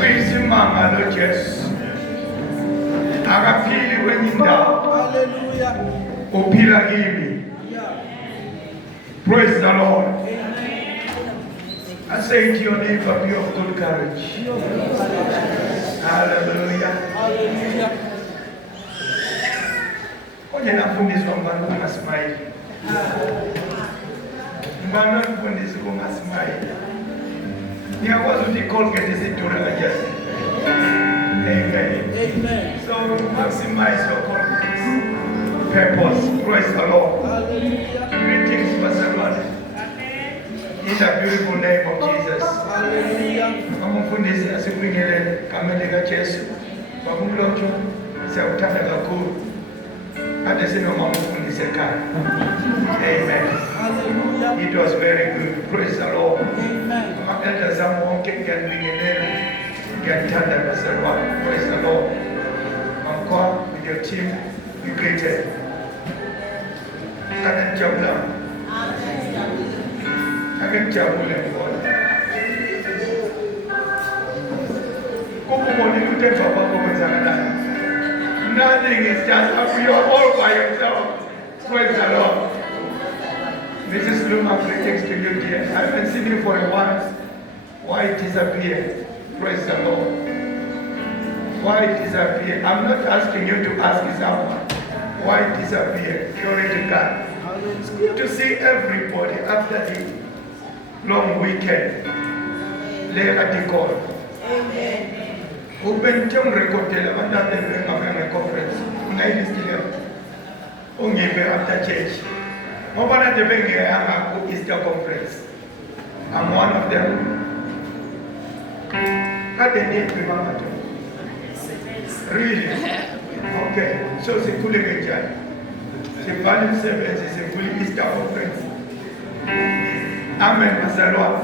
Uyisimanga lo Jesu. Akaphili kwenye indawo. Hallelujah. Uphila kimi. Praise the Lord. I say to your neighbor, be of good courage. Hallelujah. Hallelujah. Oye nafundiswa ngibani ungasmile. Ngibani nafundiswa ungasmile. Ngiyakwazi ukuthi iColgate isidura kanjani. Amen. Amen. So maximize your purpose. Praise the Lord. Hallelujah. Greetings, Pastor Lord. In the beautiful name of Jesus. Hallelujah. Amufundisi asibingelele kamele kaJesu. Bakumlotsho siyawuthanda kakhulu. Ade sinoma umfundisi ekhaya. Amen. Hallelujah. It was very good. Praise the Lord. Amen. Ama-elders ami wonke ngiyabingelela. Ngiyathanda bazalwane. Praise the Lord. Mamkwa with your team, you greeted. Kade nijabula. Ake nijabule ngibona. Kubona ukuthi emva kwakho kwenzakalayo. Nothing is just up. You are all by yourself. Praise the Lord. Mrs. Luma, greetings to you, dear. I haven't seen you for a while. Why disappear? Praise the Lord. Why disappear? I'm not asking you to ask someone. Why disappear? Glory to God. It's good to see everybody after the long weekend. Lay at the call. Amen. Open John recorded about the conference. Only after church. Nobody the Easter conference. I'm one of them. Got the name remember? Really? Okay. So it's a cool event. The Volume 7 is a full Easter conference. Amen, Pastor Lord.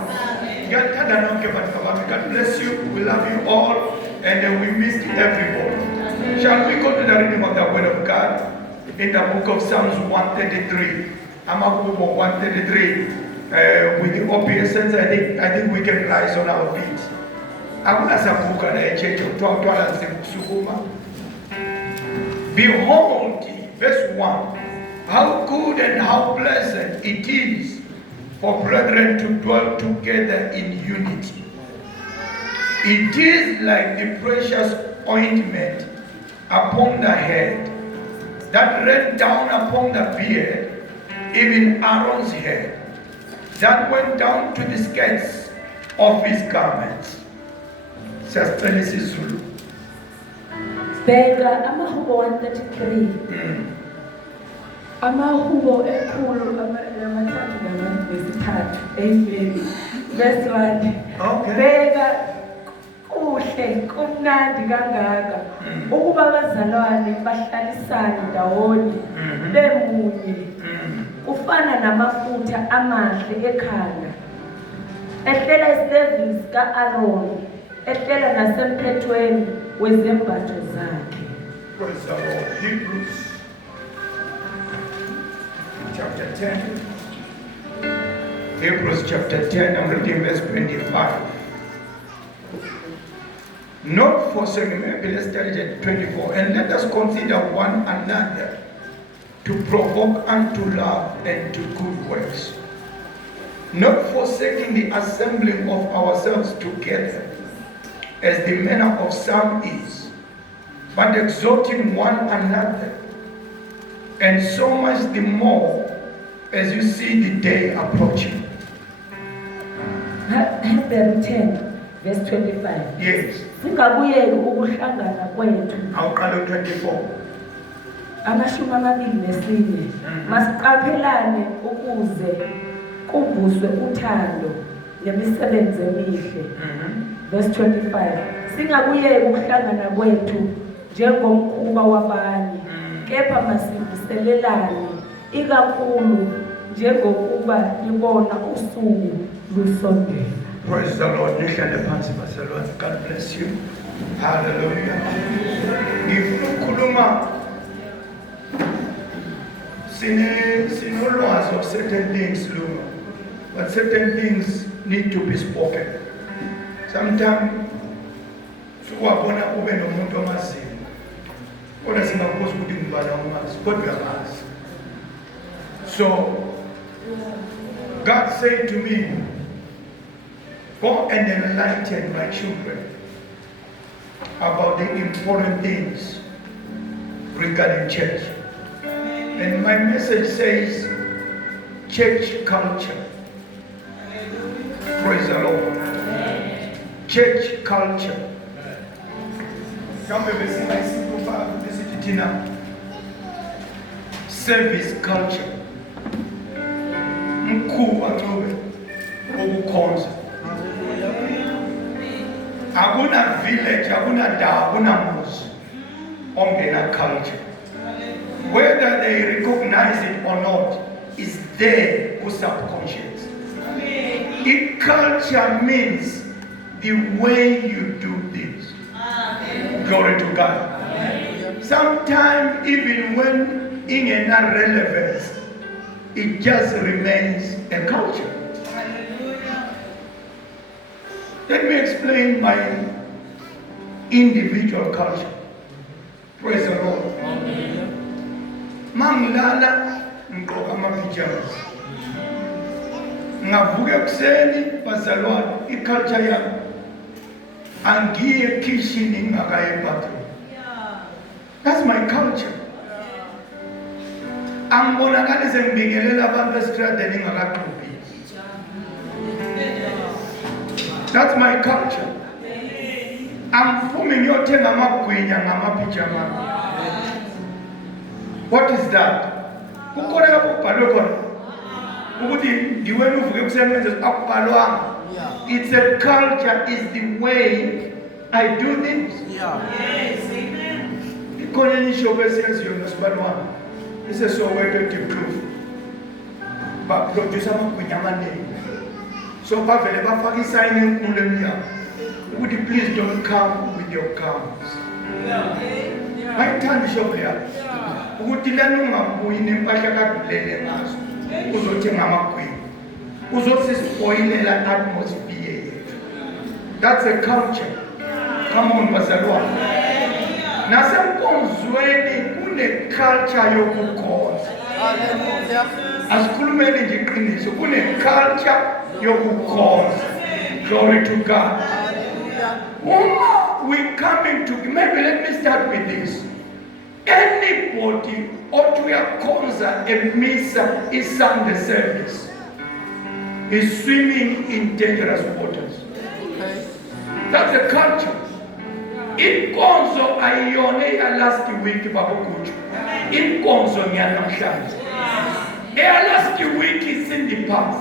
God bless you. We love you all. And we missed everybody. Shall we go to the reading of the Word of God in the book of Psalms 133? Amakubo 133. With the obeisance, I think we can rise on our feet. Behold, verse 1, how good and how pleasant it is for brethren to dwell together in unity. It is like the precious ointment upon the head that ran down upon the beard, even Aaron's head, that went down to the skirts of his garments. Siyasicela isiZulu. Bheka amahubo 133. Amahubo ekhulu amathathu nesithathu. Amen. Verse 1. Okay. Bheka kuhle kumnandi kangaka ukuba abazalwane bahlalisane ndawonye bemunye kufana namafutha amahle ekhanda ehlela isevisi ka-Aaron ehlela nasemphethweni wezembatho zakhe. Praise the Lord. Hebrews chapter 10. Hebrews chapter 10, I'm reading verse 25. Not forsaking, maybe let's start at 24. And let us consider one another to provoke unto love and to good works. Not forsaking the assembling of ourselves together, as the manner of some is, but exhorting one another, and so much the more as you see the day approaching. Hebrew 10 verse 25. Yes. Singabuyeli ukuhlangana kwethu. Awuqala 24. Amashumi amabili nesine. Masiqaphelane ukuze kuvuswe uthando nemisebenzi emihle. Verse 25. Singabuyeli ukuhlangana kwethu njengomkhuba wabanye, kepha masivuselelane ikakhulu njengokuba libona usuku lusondela. Praise the Lord. God bless you. Hallelujah. Ngifuna ukukhuluma sinolwazi of certain things, Luma. but certain things need to be spoken. Sometimes sukwabona ube nomuntu omaziyo kodwa singakwazi ukuthi ngibala umazi kodwa uyamazi. So God said to me, go and enlighten my children about the important things regarding church. And my message says church culture. Praise the Lord. Church culture. Service culture. Mkhuba ncube okukhonza. Akuna village, akuna dawo, akuna muzi ongena culture. Whether they recognize it or not, is there who subconscious. If culture means the way you do things. Glory to God. Sometimes even when in a relevance, it just remains a culture. Let me explain my individual culture. Praise the Lord. Mangilala ngqoka ama-pajamas. Ngavuka ekuseni bazalwane iculture yami. Angiye kitchen ngingakaye bathroom. That's my culture. Angibonakala sengibingelela abantu estradeni ngingakaqhubi. That's my culture. Angiphumi ngiyothenga amagwinya ngama-pajama. What is that? Kukhona lapho kubhalwe khona ukuthi ndiwena uvuke ekuseni wenze akubhalwanga. It's a culture, it's the way I do things. Yes, amen. Ikhona enye ishopu esiyaziyo ngesibalwana eseSoweto eDiepkloof. Baproduce amagwinya amaningi. So bavele bafaka isayini enkulu emnyango ukuthi please don't come with your gowns. Bayithanda ishopu leyo. Ukuthi lana ungabuyi nempahla kadulele ngazo uzothenga amagwinya. Uzosispoilela atmosphere yethu. That's a culture. Come on, bazalwane. Nasenkonzweni kune culture yokukhonza. Hallelujah. Asikhulumeni nje iqiniso, kune culture yokukhonza. Glory to God. Uma we coming to, maybe let me start with this. Anybody ought to khonza emisa iSunday service is swimming in dangerous waters. Okay. That's a culture. Inkonzo ayiyona ya last week babukutsho. Inkonzo nyanamhlanje. Eya last week is in the past.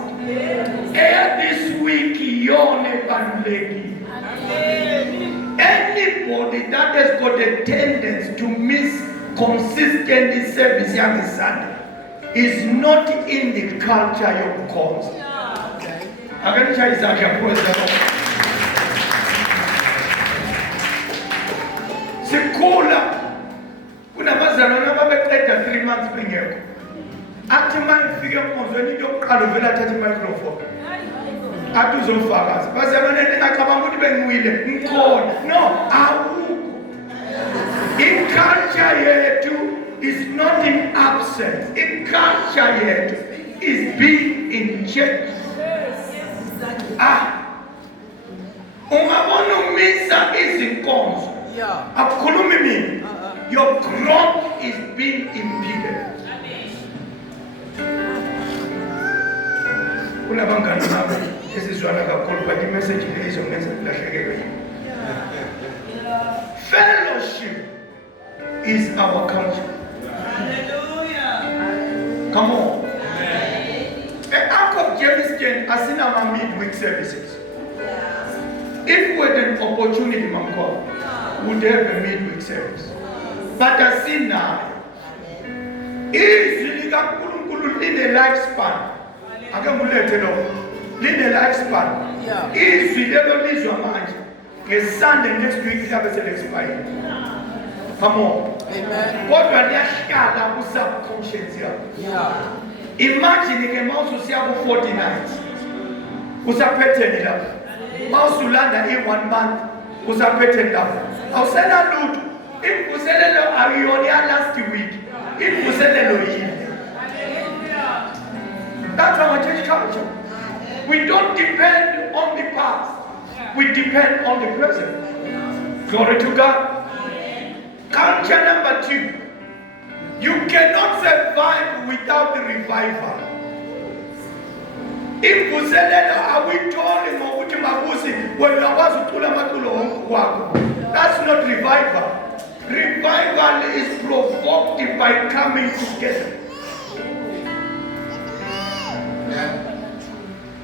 Eya this week yona ebalulekile. Anybody that has got a tendency to miss consistent service on Sunday is not in the culture of cause. I can try to praise the Lord. Sikula kuna bazalwana babeqeda 3 months bengekho. Athi mayifike emonzweni into yokuqala uvela athathe microphone. Athi uzofakaza. Bazalwane ningacabanga ukuthi bengiwile ngikhona. No, awukho. In culture yethu is not in absence. In culture yethu is being in church. Ungabona umisa izinkonzo. Akukhulumi mina. Your growth is being impeded. Kunabangani bami esizwana kakhulu but imessage le izongenza ngilahlekelwe. Fellowship is our culture. Hallelujah. Come on. The Ark of Jamestown has seen our midweek services. If we had an opportunity, Mamko, we would have a midweek service. But I see now, is the lifespan. I can't believe it. The lifespan. Is the level is your mind. A Sunday next week, have a expire. Come on. Amen. What are they shall subconscious here? Imagine a mouse who say 40 nights. Usaphetheni lapha. Mawusulanda i-1 month usaphetheni lapha. Awusenalutho. Imvuselelo akuyona ya last week. Imvuselelo yini. That's our church culture. We don't depend on the past. We depend on the present. Glory to God. Culture number 2. You cannot survive without the revival. Imvuselelo awuyitholi ngokuthi mabusi wena wazi ucula amaculo wonke wakho. That's not revival. Revival is provoked by coming together.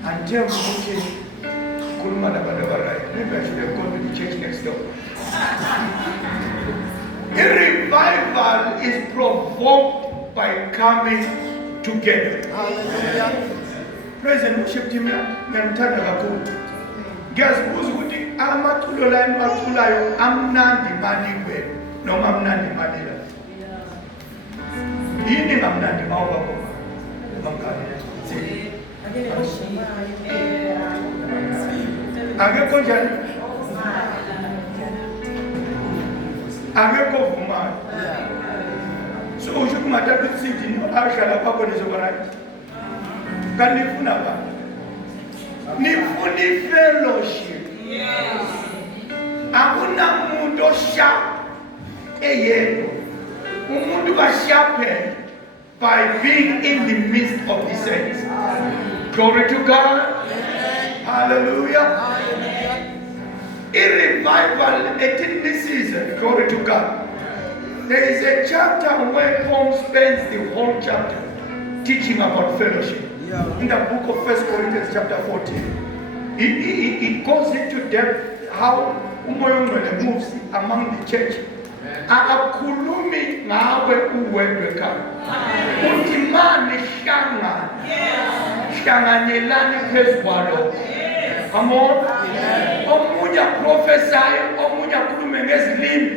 Until we maybe I should have gone to the church next door. A revival is provoked by coming together. Hallelujah. Present worship team ngiyamthanda kakhulu. Ngiyazibuza ukuthi amaculo la emaculayo amnandi mani kwenu noma amnandi mani la. Yini ngamnandi mawuba khona? Bamkhaya. Akekho njani? Akekho vumayo. So usho kungathatha ukuthi ahlala phakho nizokona. Kanti nifuna ba? Nifuna fellowship. Yes. Akuna muntu osha eyedwa. Umuntu bashape by being in the midst of the saints. Glory to God. Hallelujah. In revival, in this season, glory to God. There is a chapter where Paul spends the whole chapter teaching about fellowship. In the book of 1 Corinthians chapter 14. It goes into depth how umoya ongcwele moves among the church. Akakhulumi ngawe uwedwa ekhaya. Uthi manje hlangana. Hlanganelani phezu kwalo. Come on. Omunye prophesy, omunye akhulume ngezilimi.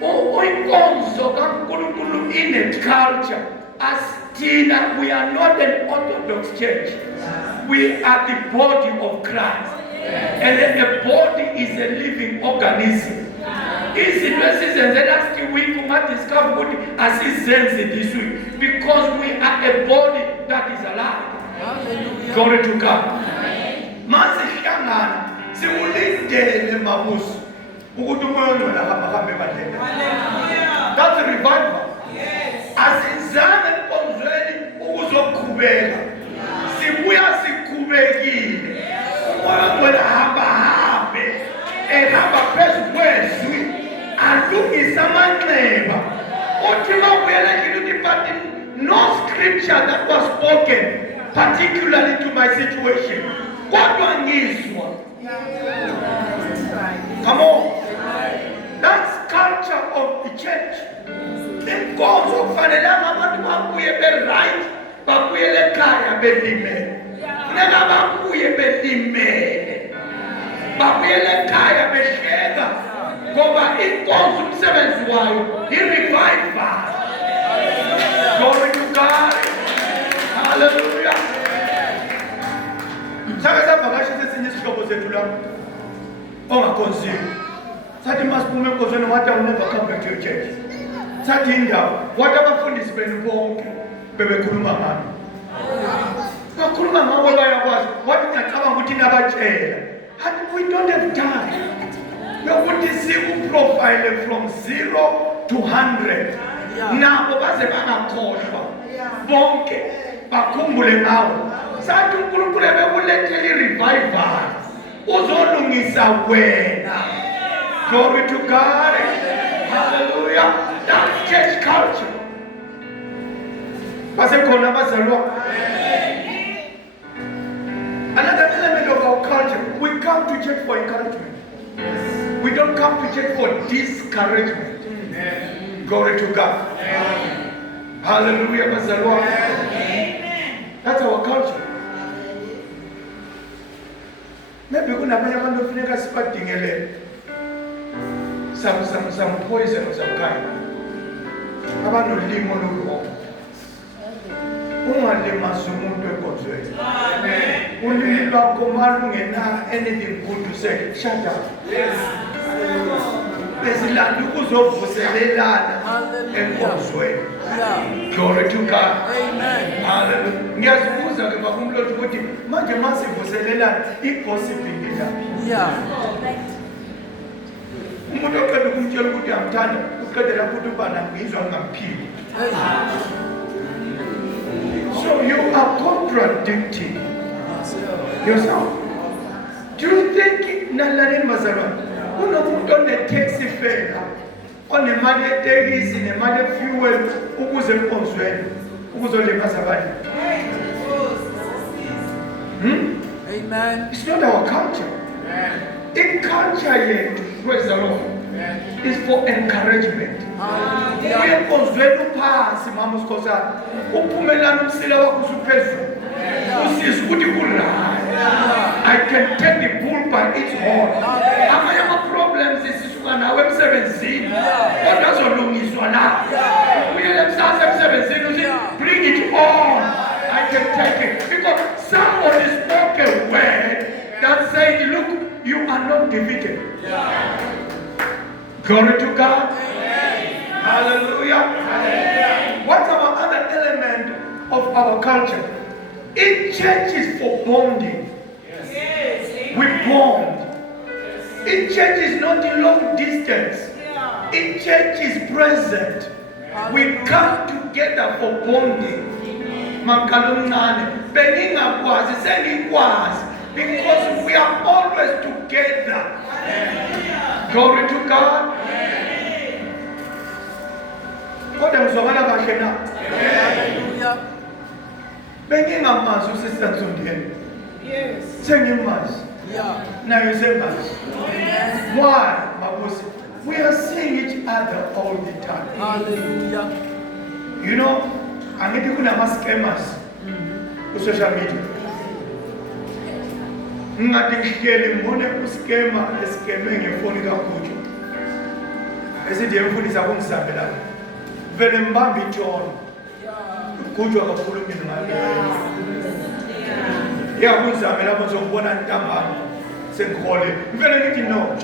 Inkonzo kaNkulunkulu in a culture. As Tina, we are not an Orthodox church. We are the body of Christ. And then the body is a living organism. Izinto esizenze last week ungadiscover ukuthi asizenze this week because we are a body that is alive. Hallelujah. Glory to God. Masihlangana siwulindele mabuso ukuthi umoya ongcwele ahambe ebandleni. That's a revival. Asizame enkonzweni ukuzoqhubeka. Sibuya siqhubekile. Umoya ongcwele hambe ehamba phezu kwezwi alungisa amanxeba. Uthi mawuyela nje but no scripture that was spoken particularly to my situation. Kodwa ngizwa. Come on. That's culture of the church. Inkonzo kufanelanga abantu babuye be-right, babuyele ekhaya belimele. Funeka babuye belimele. Babuyele ekhaya behleka ngoba inkonzo umsebenzi wayo i-revival. Glory to God. Hallelujah. Sake savakasha sesinye isihlobo sethu lapho ongakhonziyo. Sathi masiphume enkonzweni wathi I'll never come back to your church. Sathi indawo wathi abafundisi benu bonke bebekhuluma ngami. Bakhuluma ngawo bayakwazi. Wathi ngiyacabanga ukuthi nabatshela. We don't have time. Yokuthi siku-profile from 0 to 100. Nabo baze bangakhohlwa. Bonke bakhumbule ngawo. Sathi uNkulunkulu ebekulethele i-revival. Uzolungisa wena. Glory to God. Hallelujah. That's church culture. Basekhona abazalwa. Another element of our culture, we come to church for encouragement. We don't come to church for discouragement. Glory to God. Hallelujah. Bazalwa. That's our culture. Maybe kunabanye abantu kufuneka sibadingele some poison of some kind. Abanolimo loluhlobo. Ungalimaza umuntu ekhona. enkonzweni. Ulimi lwakho malungena anything good to say, shut up. Besilanda ukuzovuselelana enkonzweni. Glory to God. Amen. Hallelujah. Ngiyazibuza ke bakumlothi ukuthi manje masivuselelana igossip ingilaphi. Yeah. Umuntu oqeda ukumtshela ukuthi uyamthanda uqedela ukuthi ubana ngizwa ngamphiki. So you are contradicting yourself. Do you think nalaleni bazalwane kunomuntu one-taxi fare onemali yetekisi nemali yefuel ukuze enkonzweni ukuzolimaza abantu? Amen. It's not our culture. In culture yethu, praise the Lord, is for encouragement. Uye enkonzweni uphansi mama usikhosana uphumelana umsila wakho usuphezulu usizwe ukuthi kulala. I can take the bull by its horn. Amanye ama-problems esisuka nawo emsebenzini kodwa azolungiswa la. Uyele kusasa emsebenzini uthi bring it on. I can take it because somebody spoke a word that said, look, you are not defeated. Glory to God. Hallelujah. What's our other element of our culture? In church is for bonding. We bond. In church is not in long distance. In church is present. We come together for bonding. Makalumnane. Beningakwazi sengikwazi because we are always together. Glory to God. Kodwa ngizwakala kahle na? Hallelujah. Bengingamazi uSister Nsondeni. Yes. Sengimazi. Yeah. Naye semazi. Why, Mabusi? We are seeing each other all the time. Hallelujah. You know, angithi kunama-scammers ku-social media. Ngathi ngihleli ngibone uskema eskeme ngefoni kaGujo. Esithi yemfundisa kungisambe lapha. Vele mbamba itshona. uGujo akakhulumi ngayo. Kungisambe lapho ngizokubona ntambama sengikhole. Ngivele ngithi no.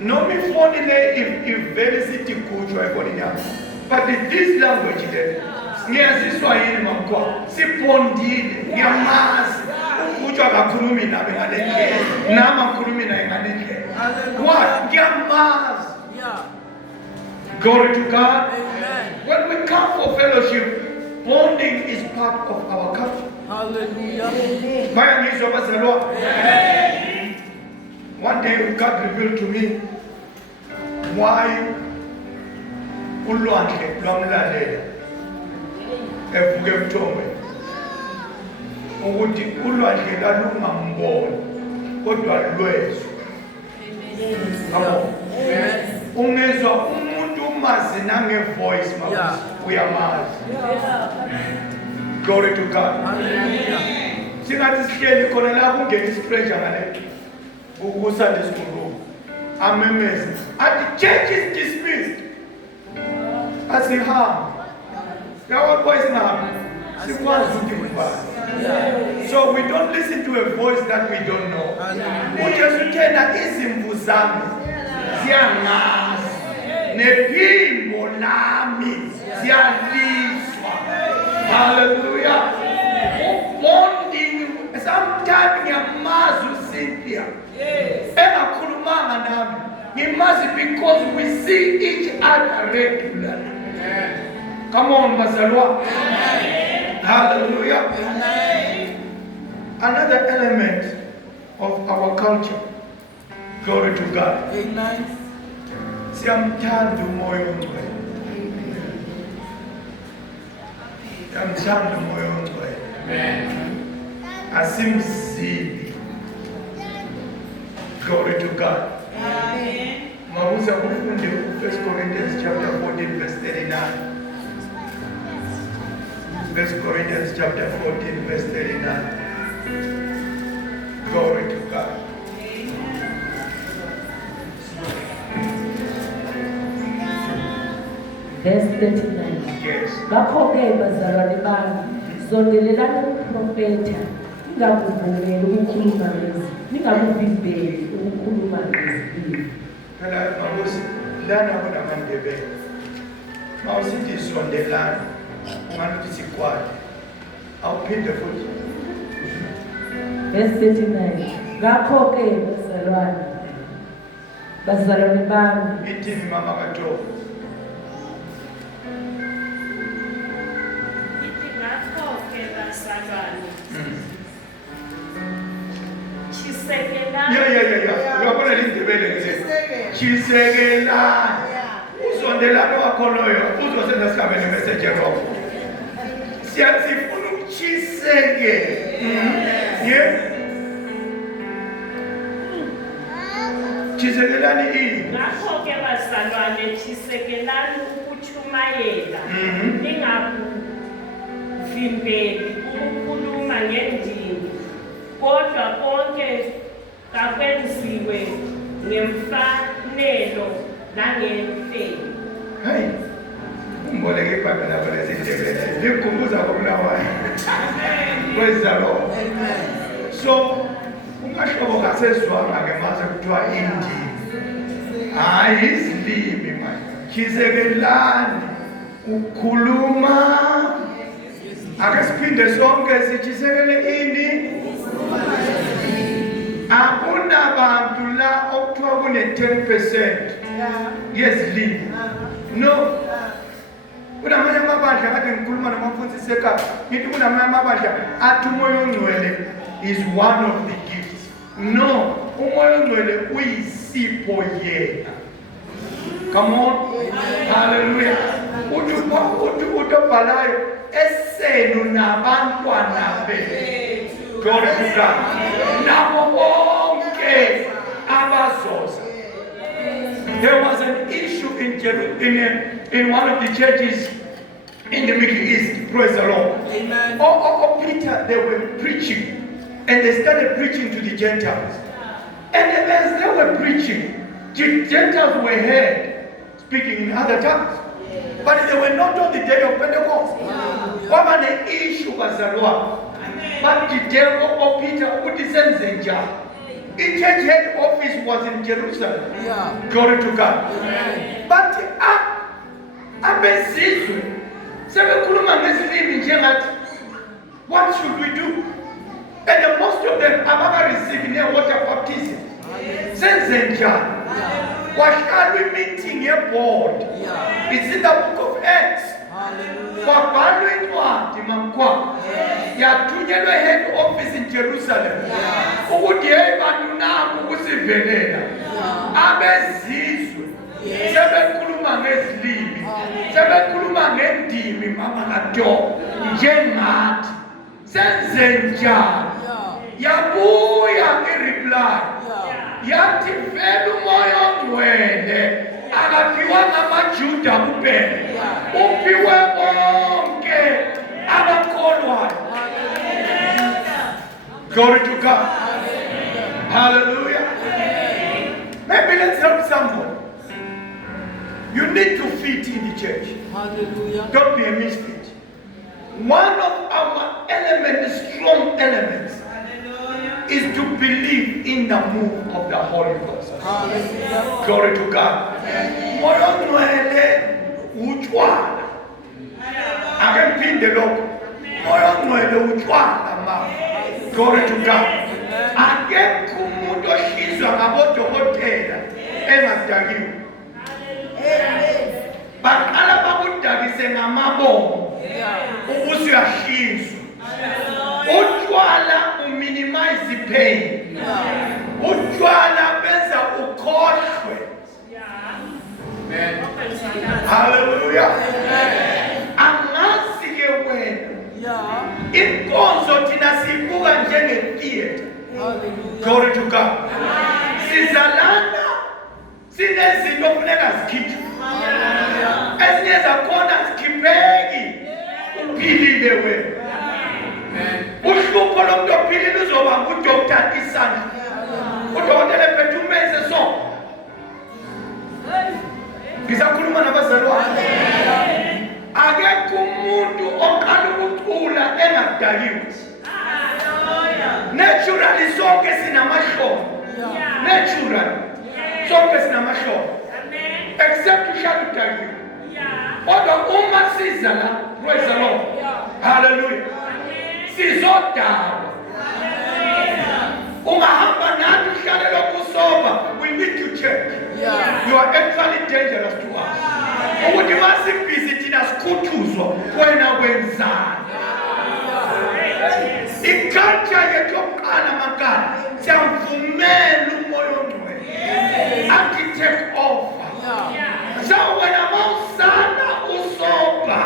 Noma ifoni le ivele sithi Gujo efonini yami. But this language there, ngiyaziswa yini mamkwa, sibondile, ngiyamazi. uGujo akakhulumi nami ngale ndlela, nami akhulumi naye ngale ndlela. Why? Ngiyamazi. Yeah. Glory to God. Amen. When we come for fellowship, bonding is part of our culture. Hallelujah. Maya ngizwa bazalwane. One day God revealed to me why ulwandle lwamlalela evuke ebuthongweni ukuthi ulwandle lalungamboni kodwa lwezwe. Ungezwa umuntu umazi nangevoice mama uyamazi. Glory to God. Hallelujah. Singathi sihleli khona la kungena istranger ngale ku-Sunday school room. Amemeza athi church is dismissed. Asihamba. Yawa voice now. Sikwazi ukuthi ngubani. So we don't listen to a voice that we don't know. uJesu thena izimvu zami ziyangazi nephimbo lami ziyalizwa. Hallelujah. Bonding. Sometimes ngiyamazi uCynthia engakhulumanga nami ngimazi because we see each other regularly. Come on bazalwa. Hallelujah. Another element of our culture. Glory to God. Amen. Siyamthanda umoya ongcwele. Siyamthanda umoya ongcwele. Asimzibi. Glory to God. Mabuza kufunde 1 Corinthians chapter 14 verse 39. 1 Corinthians chapter 14 verse 39. Glory to God. Verse 39. Yes. Ngakho-ke bazalwane bami, sondelelani profeta ningakuvumeli ukukhuluma ngezi ningakuvimbeli ukukhuluma ngezilimi. Phela mabusi lana kunamandebele. Mawusithi sondelana ungathi sikwade. Awuphinde futhi. Verse 39. Ngakho-ke bazalwane bami. Ithini mama kaJob? Ngakho-ke bazalwane, Yeah. Uyabona lindebele nje. Chisekelana. Usondelana wakho loyo uzosenza sigabene message yakho. Siyafuna ukuchiseke. Yeah. Chisekelani ini. ngakho-ke bazalwane, tshisekelani ukuchumayela, ningakuvimbeli ukukhuluma ngendimi, kodwa konke kakwenziwe ngemfanelo nangemfelo. Hey. Umboleke ibhayibheli lapha lesindebele. Likhumbuza komlawayo. Praise the Lord. Amen. So, ungahlobo kasezwanga ke mase kuthiwa indimi. Hayi izilimi manje. Chisekelani ukukhuluma. Ake siphinde sonke sichisekele ini. Akunabantu la okuthiwa kune 10% yezilimi. No. Kunamanye amabandla kade ngikhuluma nomfundisi ekhaya. Ngithi kunamanye amabandla athi umoya ongcwele is one of the gifts. No, umoya ongcwele uyisipho yena. Come on. Hallelujah. Uthi ubhalayo esenu nabantwana bethu. Glory to God. Nabo bonke abazoza. There was an issue in one of the churches in the Middle East. Praise the Lord. Amen. Peter, they were preaching, and they started preaching to the Gentiles. And as they were preaching, the Gentiles were heard speaking in other tongues. But they were not on the day of Pentecost. What was the issue was the Lord? But the day of Peter, who descends in Jah. The church head office was in Jerusalem. Yeah. Glory to God. Amen. But abesizwe sebekhuluma ngezilimi njengathi, what should we do? And most of them ababa receiving their water baptism. Senze njani? Kwahlalwa meeting yeboard. Yeah. It's in the book of Acts. Hallelujah. Kwabhalwa incwadi mamkwa. Yathunyelwa head office in Jerusalem. Ukuthi hey bantu naku kusivelela. Abezizwe sebekhuluma ngezilimi. Sebekhuluma ngendimi mama kaJob njengathi. Senze njani? Yabuya ireply. Yathi vele umoya ongcwele akaphiwa ngamaJuda kuphela. Uphiwe bonke abakholwayo. Glory to God. Hallelujah. Maybe let's help someone. You need to fit in the church. Hallelujah. Don't be a misfit. One of our elements, strong elements, is to believe in the move of the Holy Ghost. Hallelujah. Glory to God. Moya ongcwele utshwala. Ake ngiphinde lokho. Moya ongcwele utshwala mama. Glory to God. Akekho umuntu ohlizwa ngabodokotela engadakiwe. Baqala bakudakise ngamabomo. Ukuze uyahlinzwa. Utshwala minimize the pain. Utshwala benza ukhohlwe. Amen. Hallelujah. Angazi ke wena. Inkonzo thina sibuka njenge theater. Glory to God. Sizalana sinezinto kufuneka zikhitshwe. Ezinye zakhona zikhipheki. Uphilile wena. Uhlupho lomuntu ophilile uzoba nguDr. Isandla. Udokotela ephethumeze so. Ngisakhuluma nabazalwane. Akekho umuntu oqala ukucula engadakiwe. Naturally sonke sinamahlobo. Yeah. Natural. Sonke sinamahlobo. Amen. Except ushadutakiwe. Yeah. Kodwa uma siza la, praise the Lord. Hallelujah. Amen. Sizodaba. Ungahamba nathi uhlalelwa kusoba, we need to check. Yeah. You are actually dangerous to us. Ukuthi masibhizi thina sikhuthuzwa wena wenzani. Iculture yethu yokuqala makani siyamvumela umoya ongcwele athi take over. So wena mawusana usoba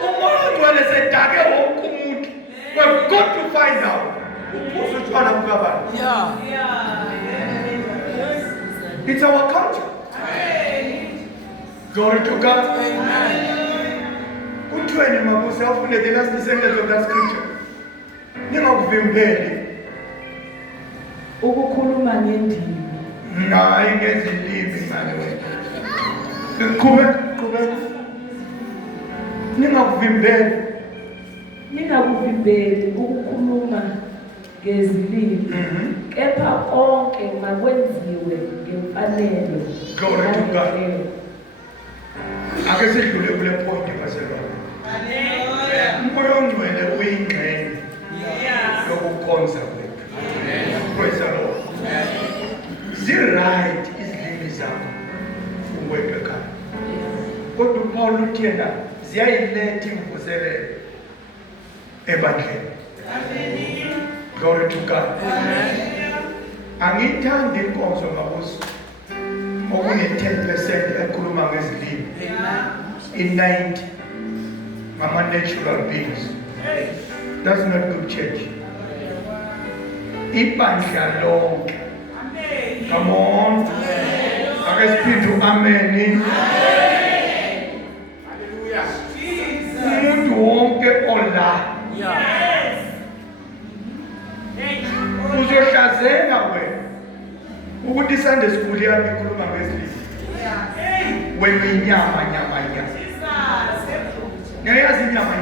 umoya ongcwele sedake wonke umuntu. We've got to find out. Uphuza utshwala bukabani. It's our culture. Glory to God. Kuthiweni mabusi afunde the last sentence of that scripture. Ningakuvimbeli. Ukukhuluma ngendimi. Hayi ngezilimi manje wena. Qhubeka. Ningakuvimbeli. Ningakuvimbeli ukukhuluma ngezilimi. Kepha konke makwenziwe ngemfanelo. Glory to God. Ake sidlule kule point baselwa. Umoya ongcwele uyingxenye yokukhonza kwethu. Praise the Lord. Zi-right izilimi zakho uwethu ekhaya. Kodwa uPaul uthi yena ziyayiletha imvuselelo ebandleni. Glory to God. Angithandi inkonzo mabusi okune-10% ekhuluma ngezilimi. In-90 ngama-natural beings. That's not good church. Ibandla lonke. Come on. Ake siphinde amen. Umuntu wonke ola uzohlazeka wena ukuthi iSunday school yami ikhuluma ngezilimi. Wena inyama. Ngiyazi inyama.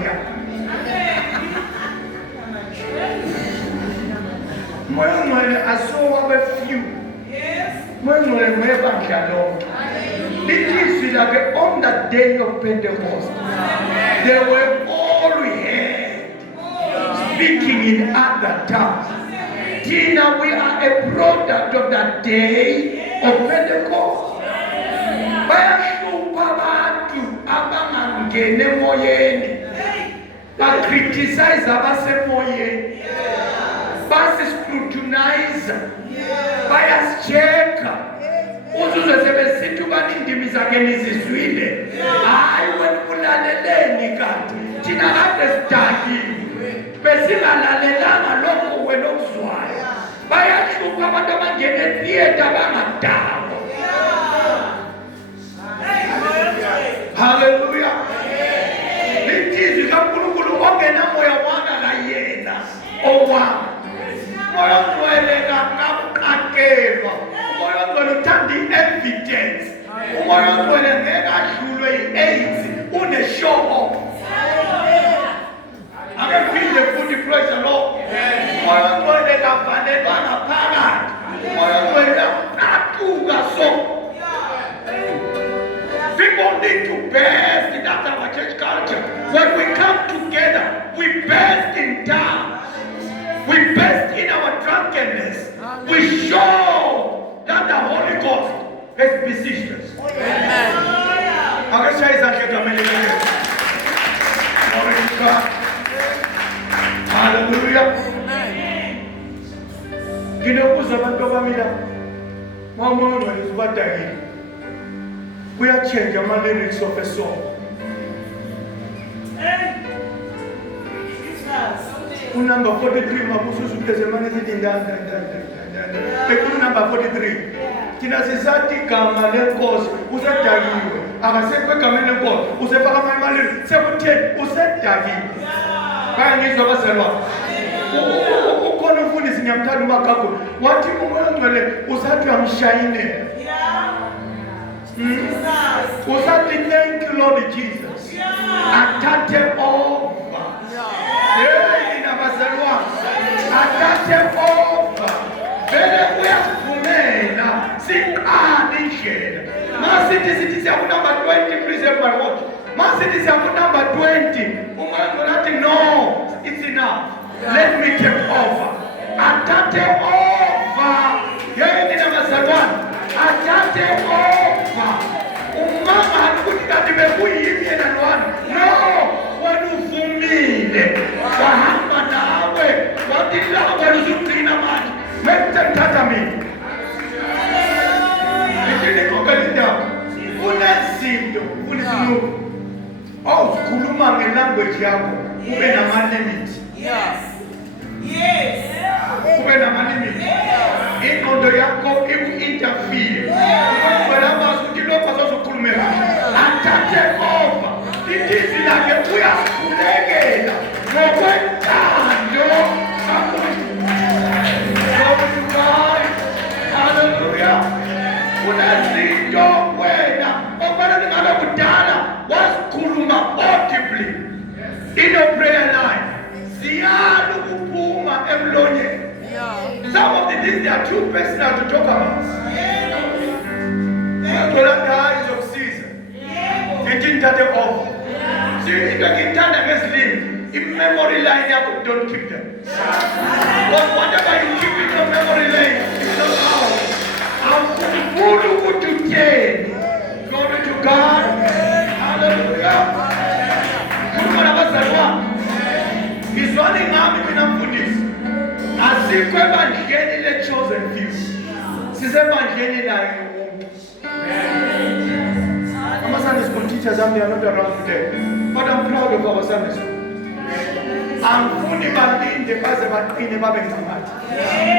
Moya ongcwele asowa few. Moya ongcwele webandla lonke. Lizwi lakhe on the day of Pentecost. They were all heard speaking in other tongues. Tina, we are a product of that day of Pentecost. Bayashupha abantu abangangene emoyeni. Bakriticize abasemoyeni. Basiscrutinize. Bayascheka. Uzuze sebesithi ubani indimi zakhe nizizwile. Hayi wena ulaleleni kanti. Thina kade sidakiwe. Besingalalelanga lokho wena okuzwayo. Bayashupha abantu abangene theater bangadakwa. Hallelujah. Lizwi kaNkulunkulu ongena moya wanga la yena owami. Moya ongcwele kakuqakelwa. Umoya ongcwele uthanda i-evidence. Umoya ongcwele ngeke adlulwe yi-AIDS une-show off. Akaphinde futhi praise the Lord. Umoya ongcwele kavalelwa ngaphakathi. Umoya ongcwele uqaquka so. People need to burst. That's our church culture. When we come together, we burst in tongues. We burst in our drunkenness. We show that the Holy Ghost has besieged us. Glory to God. Hallelujah. Nginobuza abantu abamila. Mama ongcwele ubadakile. We are changing our lyrics of a song. Number 43, mabususu kutazamani zidindanda. Number 43. Kinasizati kama lenkosi usadakiwe. Akasekwe kama lenkosi usefaka imali sekuthe usadakiwe. Bayangizwa baselwa. Ukhona umfundisi ngiyamthanda uMakakho. Wathi umoya ongcwele usathi amshayine. Usathi thank you Lord Jesus. Athathe over. Atate over. vele uyavumela siqale indlela. Masithi siya ku number 20, please have my watch. Masithi siya ku number 20, umuntu nathi no, it's enough. Let me take over. Athathe over. Yini namazalwane? Athathe over. Umama ukuthi kanti bekuyimi yena lwana. No, wena uvumile. Wahamba nawe. Wathi la wena uzugcina manje. Mekuthatha mina. Unezinto, unezinto. Awukhuluma ngelanguage yakho ube nama-limit. Ube nama-limit. Ingqondo yakho iku-interfere. Wena bazi ukuthi lokho azokhulumela. Athathe over. Ilizwi lakhe uyasikhulekela ngokwentando kaNkulunkulu. Glory to God. Hallelujah. Unezinto wena okufanele ngabe kudala wasikhuluma audibly in your prayer life. Ziyala ukuphuma emlonyeni. Some of the things they are too personal to talk about. Ngiyathola eyes of Caesar. Ngithi ngithathe off. See, into ngithanda ngezilimi, i-memory line yakho don't keep them. But whatever you keep in your memory line, it's not ours. Awukufuna ukuthi utheni. Glory to God. Hallelujah. Khuluma nabazali wami. Ngizwane ngami mina mfundisi. Asikho ebandleni le-chosen few. Sisebandleni layo wonke. Ama-Sunday school teachers, they are not around today. But I'm proud of our Sunday school. Angifuni balinde baze baqine babe ngcamathi.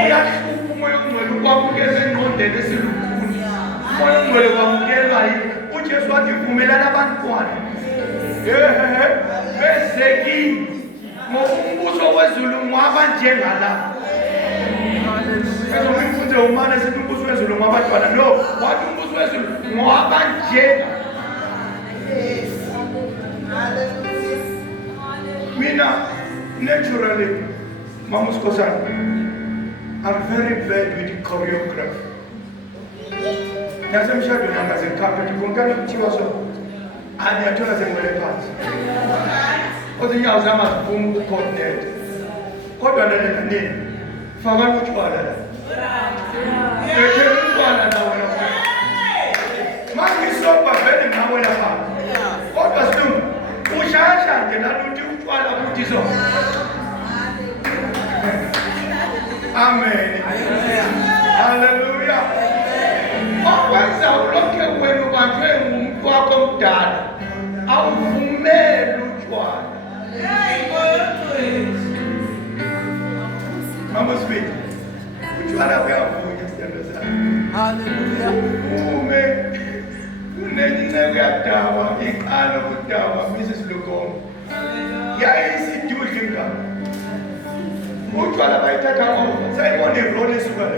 Uyahlupha umoya ongcwele ukwamukela engqondweni esilukhuni. Umoya ongcwele kwamukelwa yini? uJesu wathi vumelana abantwana. Bezekini. Ngokumbuso wezulu ngwaba njengala. Eso ngimfunze umane sithi umbuso wezulu ngwabantwana. No, wathi umbuso wezulu ngwaba njengala. Mina, naturally, Mama Skosana, I'm very bad with choreography. Nasema mshado nanga zikapa tukongana kutiwa so. Ani atona zengwele phansi. Kodwa inyawo zama ziphuma coordinate. Kodwa nana nini? Faka utshwala la. Yeke utshwala na wena. Mangisoba vele ngawe lapha. Kodwa silungu ushasha nje naluthi utshwala ukuthi so. Amen. Hallelujah. Okwenza ulokhe wena ubanjwe ngumuntu wakho omdala awuvumeli utshwala. Mama sweet. Utshwala uyavunya sithandwa. Hallelujah. Ume unencineke yadaba iqala ukudaba Mrs. Lugongo. Yayisidudla ingane. Utshwala bayithatha over. Sayibona irole esuka la.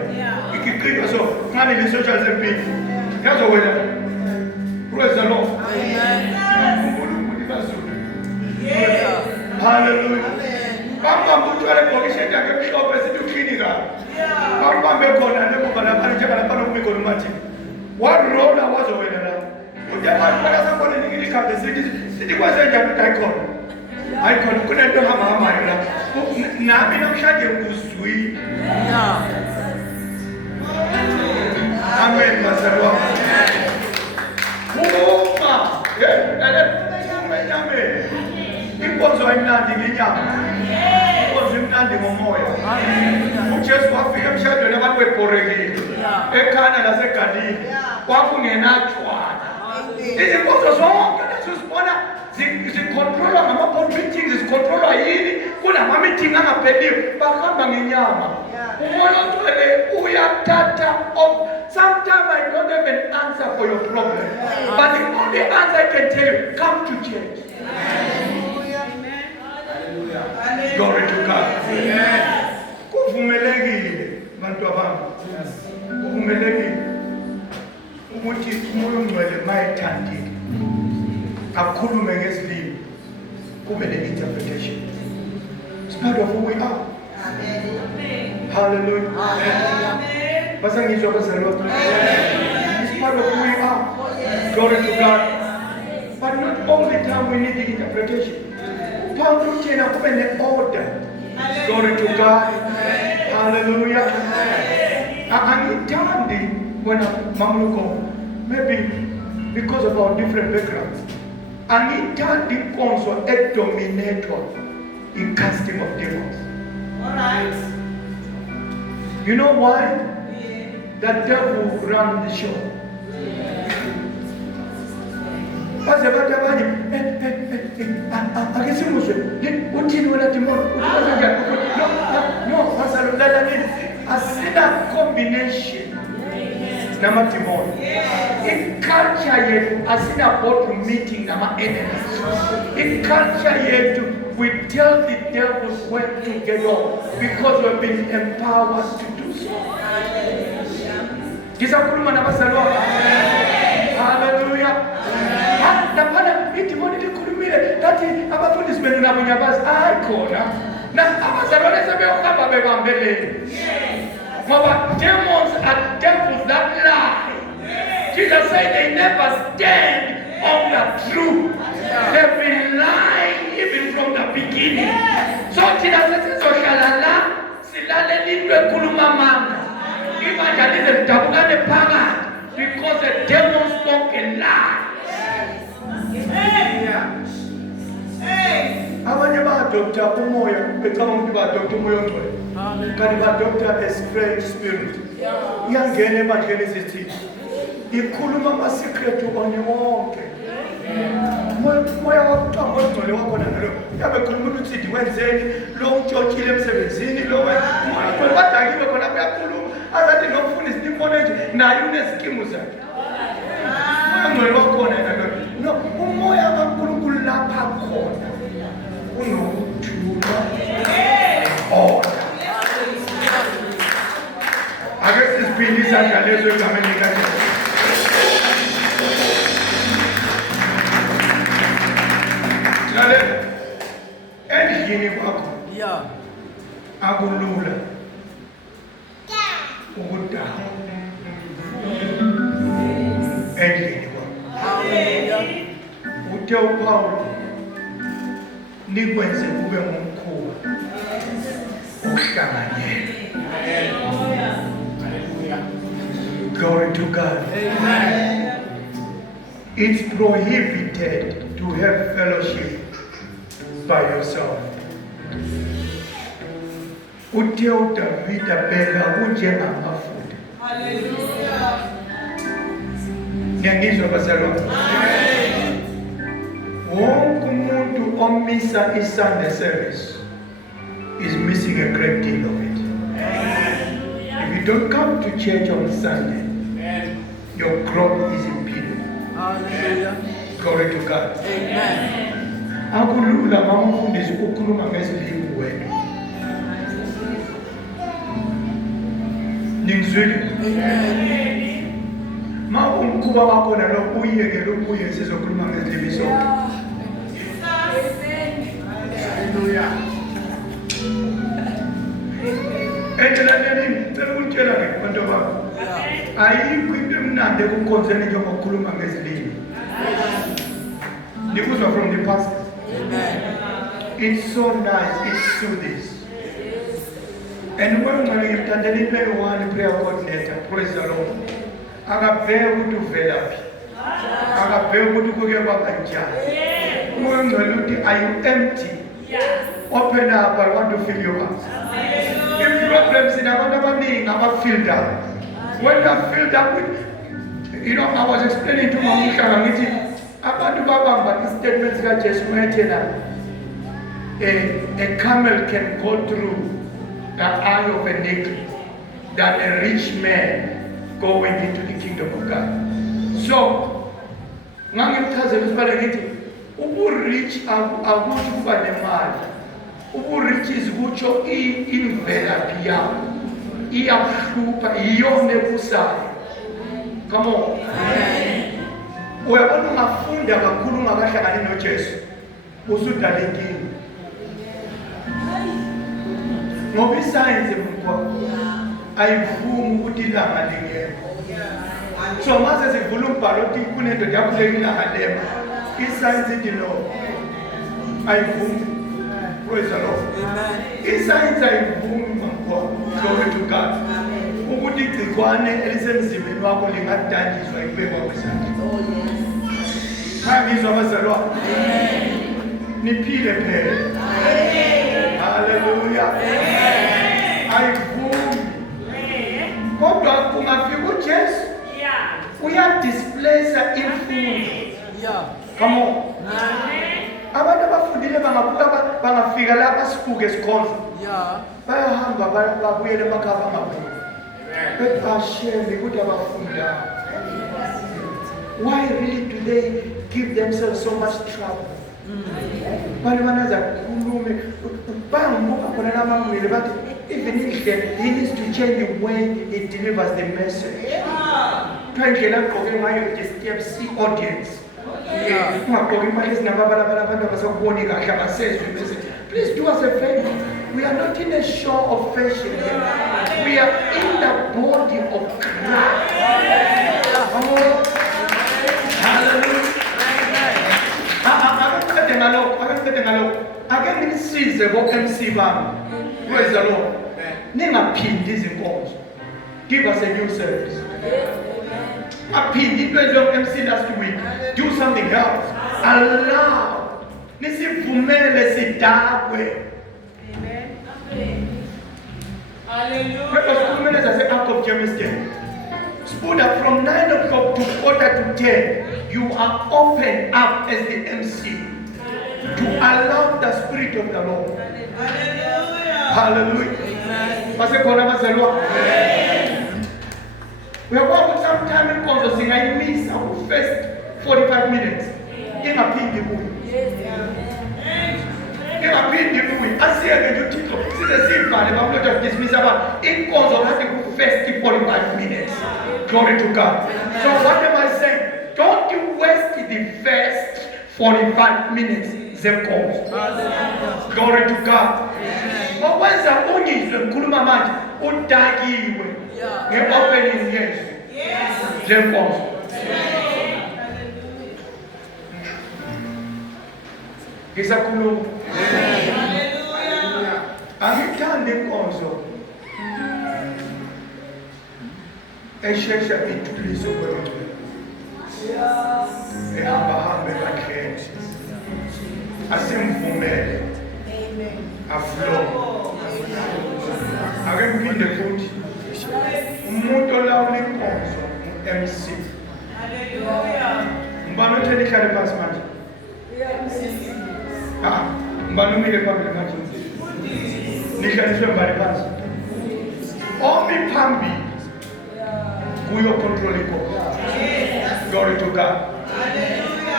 Ikiqinwa so ngane le social service. Yazo wena. Praise the Lord. Amen. uNkulunkulu bazulu. Hallelujah. Bamba utshwala ebhokisini yakhe emhlophe sithi uklinika. Bambambe khona nemuva lapha njengalapha nokumikona umathi. Warola wazowena la. Uyabantu bakasakhona ningilikhande sithi kwezenjani udayikhona. Hayikhona kunento hamba la. Nami namhlanje ngikuzwile. Amen bazalwa. Uma nyame. Inkonzo ayimnandi ngenyama. Inkonzo imnandi ngomoya. uJesu wafika emshadweni abantu bebhorekile. Ekhana laseGalile. Kwakungenatshwala. Izinkonzo zonke lesizibona zicontrolwa ngama-board meetings, zicontrolwa yini kunama-meeting angapheliyo bahamba ngenyama. Umoya ongcwele uyathatha off. Sometimes I don't have an answer for your problem, but the only answer I can tell you, come to church. Glory to God. Kuvumelekile bantu abantu. Kuvumelekile ukuthi umoya ongcwele mayethandile akhulume ngezilimi kube ne-interpretation. It's part of who we are. Hallelujah. Basangizwa bazalwane. It's part of who we are. Glory to God. But not all the time we need the interpretation. Paul tena kube ne order. Glory to God. Hallelujah. Angithandi when Mamluko, maybe because of our different backgrounds. Angithandi konzo edominator in casting of demons. Alright. You know why? The devil ran the show. Baze bathi abanye akesimuswe uthini wena demon no basalulala nini asina combination nama demon culture yetu asina board meeting nama enemies culture yetu we tell the devils when to get off because we have been empowered to do so. Kisakuluma na basalwa. Hallelujah. Napana itimoni likulumile that abafundisi benu namunyabazi ayikhona na abazalwane sebeyokamba bebambelele ngoba demons are devils that lie. Jesus said they never stand on the truth. They've been lying even from the beginning. So thina sesizohlala la silale lindwe kuluma manga ibandla lidabukane phakathi because the demons spoke a lie. Abanye ba-adopta umoya becama umuntu ba-adopta umoya ongcwele kanti ba-adopta a strange spirit iyangena ebandleni ezithile ikhuluma ama-secret ubani wonke moya wakuqamba ongcwele wakhona nalo yabe khuluma ukuthi ndiwenzeni lo utshotshile emsebenzini lo moya badakiwe khona kuyakhuluma azathi nomfundisi nimbone nje naye unezikimu zakhe ongcwele wakhona nalo no umoya kaNkulunkulu lapha khona unokuthula order. Ake sisiphinde isandla leso egameni likaJesu. Lalela endlini kwakho akulula ukudala endlini kwakho. Uthe uPaul nikwenze kube ngumkhuba ukuhlanganyela. Glory to God. Amen. It's prohibited to have fellowship by yourself. Uthe uDavid abheka kunjengamafuta. Hallelujah. Ngiyangizwa bazalwane. Wonke umuntu omisa iSunday service is missing a great deal of it. If you don't come to church on Sunday, your growth is impeded. Hallelujah. Glory to God. Amen. Akulula mamufundisi ukukhuluma ngezilimi wena. Ningizwile? Amen. Mawumkhuba wakho nalo uyekele ubuye sizokhuluma ngezilimi sonke. Hallelujah. Endelaneni cela ukutshela ke bantu bakho. Ayikho into emnandi ekukhonzeni njengokukhuluma ngezilimi. Nikuzwa from the pastor. Amen. It's so nice, it soothes. And when we mtandeni pay one prayer coordinator, praise the Lord. Akabheka ukuthi uvelaphi. Akabheka ukuthi kuke kwabanjani. Ungcwele uthi are you empty? Open up, I want to fill you up. If problems in abantu abaningi aba-filled up. When you are filled up with, you know, I was explaining to Mamushanga ngithi abantu babamba i-statements kaJesu mayethena a camel can go through the eye of a needle than a rich man going into the kingdom of God. So, ngangimchazela usibale ngithi ubu-rich akuthi kuba nemali. Ubu-rich izikutsho imvelaphi yakho iyakuhlupha iyona ebusayo. Come on. Uyabona ungafunda kakhulu ungakahlangani noJesu usudala inkinga. Ngoba isayensi isikwa ayivumi ukuthi ilanga lingekho. So mase sivula umbhalo ukuthi kunendoda yakhuleka ilanga lema, isayensi ithi no, ayivumi. Praise the Lord. Isayensi ayivumi mangwa. Glory to God. Ukuthi igcikwane elisemzimbeni wakho lingadanjiswa yibekwa kwesandla. Khangizwa abazalwane. Niphile phela. Hallelujah. Ayivumi. Kodwa kungafika uJesu uyadisplace imfundo. Come on. Abantu abafundile bangafika lapha sibuke esikhonza. Bayahamba babuyele emakhaya bangaboni. Bebashele ukuthi abafunda. Why really do they give themselves so much trouble? Banaza khulume bangibuka khona namangwele bathi even if he needs to change the way he delivers the message. Indlela agqoke ngayo the audience. Ungagqoki impahla ezinamabala abantu abasakuboni kahle abasezwe message. Please do us a favor. We are not in a show of fashion here. We are in the body of Christ. Oh, hallelujah. Ake nisize bo-MC bami. Praise the Lord. Ningaphindi izinkonzo. Give us a new service. Aphindi into enziwe MC last week. Do something else. Allow. Nisivumele sidakwe. Hallelujah. Because as an act of Jamestown. Stood up from 9 o'clock to 9:45. You are open up as the MC to allow the Spirit of the Lord. Hallelujah. We are going sometime in Congo, I miss our first 45 minutes. In a pin the movie. In a pin the movie. I see a see the same part. I'm not just dismiss about in Congo, I have to go first 45 minutes. Glory to God. So what am I saying? Don't you waste the first 45 minutes. Glory to God. But when someone is a Kulumamaj, Udagiwe, you're opening yes. It's a Kulum. Angithanda inkonzo eshesha ithuliso kwethu ehamba emakhaya asimvumele aflow ake ngiphinde futhi umuntu olawula inkonzo MC mbani utheni ihlale phansi manje mbani umile phambili manje nihlaliswe mbani phansi omi phambili kuyo control inkonzo. Glory to God.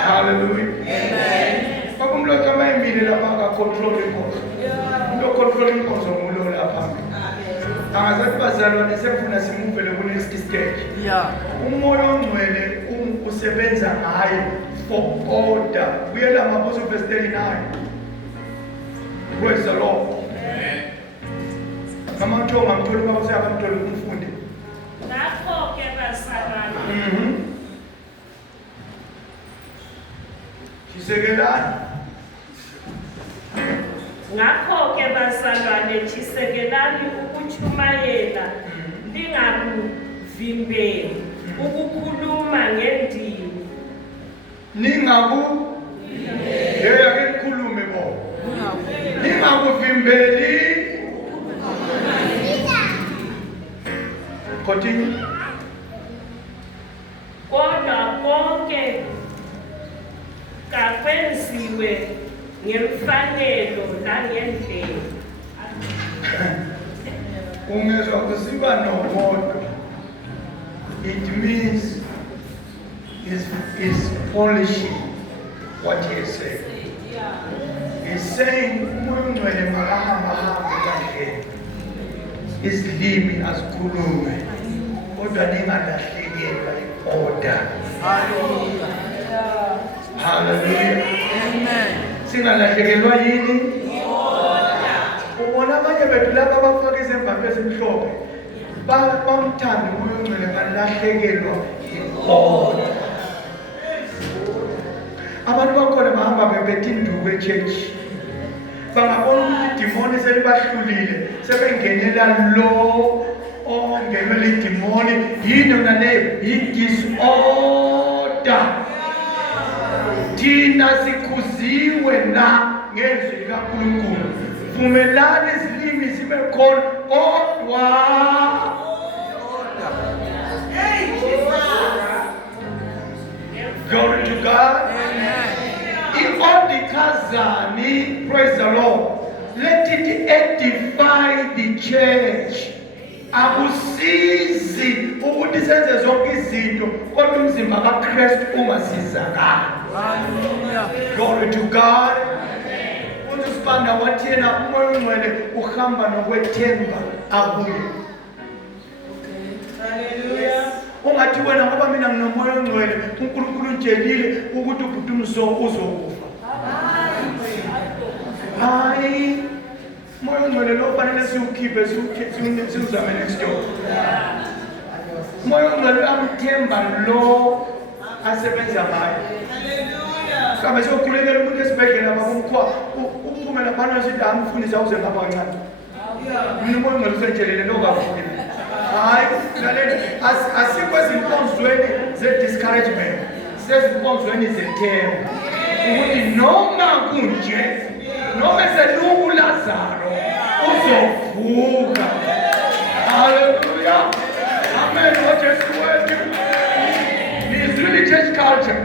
Hallelujah. Amen. Kama emile lapha control inkonzo. Lo control inkonzo ngulo lapha. Angazathi bazalwane sekufuna simuvele ku next stage. Umoya ongcwele usebenza ngayo for order. Uyela mabuzo verse 39. Praise the Lord. Mama Ntombi amtholi baba usiyabamtholi umfundi. Ngakho-ke bazalwane. Chisekelani. Ngakho-ke bazalwane chisekelani ukuchumayela lingakuvimbeli ukukhuluma ngendimi. Yeke nikhulume bo. Ningakuvimbeli. Continue. Kodwa konke kakwenziwe ngemfanelo nangendlela. Ungezwa kusiba nomoto. It means is polishing what he is saying. He's saying umoya ongcwele makahamba kahle. Isilimi asikhulume. Kodwa ningalahlekelwa order. Hallelujah. Hallelujah. Amen. Singalahlekelwa yini? Order. Ubona bona abanye bethu laba abafaka izembatho ezimhlophe bamthanda umoya ongcwele balahlekelwa yikona. Abantu bakhona bahamba bebetha induku echechi, bangabona ukuthi idimoni selibahlulile, sebengenela lo ongenwe lidimoni. Yini yona leyo? Yi-disorder. Thina sikhuziwe na ngezwi likaNkulunkulu. Vumelani izilimi zibe khona, kodwa glory to God. Iodikazani, praise the Lord. Let it edify the church. Akusizi ukuthi senze zonke izinto kodwa umzimba kaKristu ungasizakala. Glory to God. Usibanda wathi yena umoya ongcwele uhamba nokwethemba akuye. Ungathi wena ngoba mina nginomoya ongcwele uNkulunkulu untshelile ukuthi ubhuti uzokufa. Hayi, umoya ongcwele lo fanele siwukhiphe siwuzame next door. Umoya ongcwele uyamthemba lo asebenza ngayo. Kama sokhulekela umuntu esibhedlela bakumkhwa uphume laphana nje angifundisa uze ngapha kancane. Mina umoya ongcwele usentshelele lo kakhulu. Hayi, lalela asikho ezinkonzweni ze-discouragement, sezinkonzweni zethemba. Ukuthi noma kunje, noma selungu uLazaro uzovuka. Hallelujah. Amen. Jesu wethu. It's really church culture.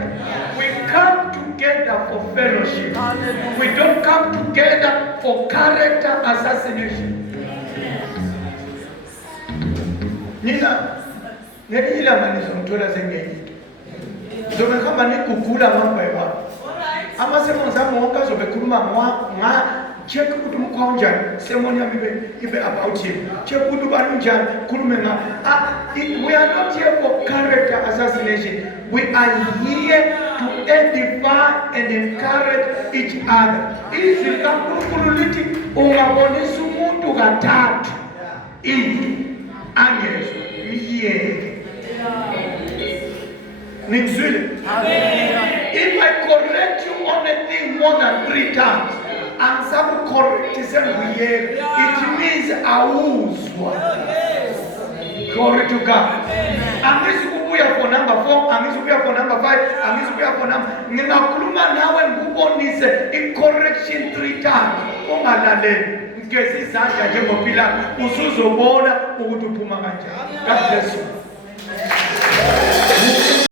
We come together for fellowship. We don't come together for character assassination. Nina ngelilanga nizomthola sengeyito. Zobe khamba nigugula ngambhayibha. Amasemo zami wonke azobe khuluma check ukuthi umkhwa unjani. Sermon yami ibe about him. Check ukuthi ubani unjani, khulume nga. We are not here for character assassination. We are here to edify and encourage each other. Izwi likaNkulunkulu lithi ungabonisa umuntu kathathu into angezwe miyeke. Ningizwile? If I correct you on a thing more than 3 times, and some correct is it means awuzwa. Glory to God. Angisukubuya for number 4, angisukubuya for number 5, angisukubuya for number. Ngingakhuluma nawe ngikubonise i-correction 3 times. Ungalaleli. Ngezi izandla njengoPilato usuzobona ukuthi uphuma kanjani. God bless you.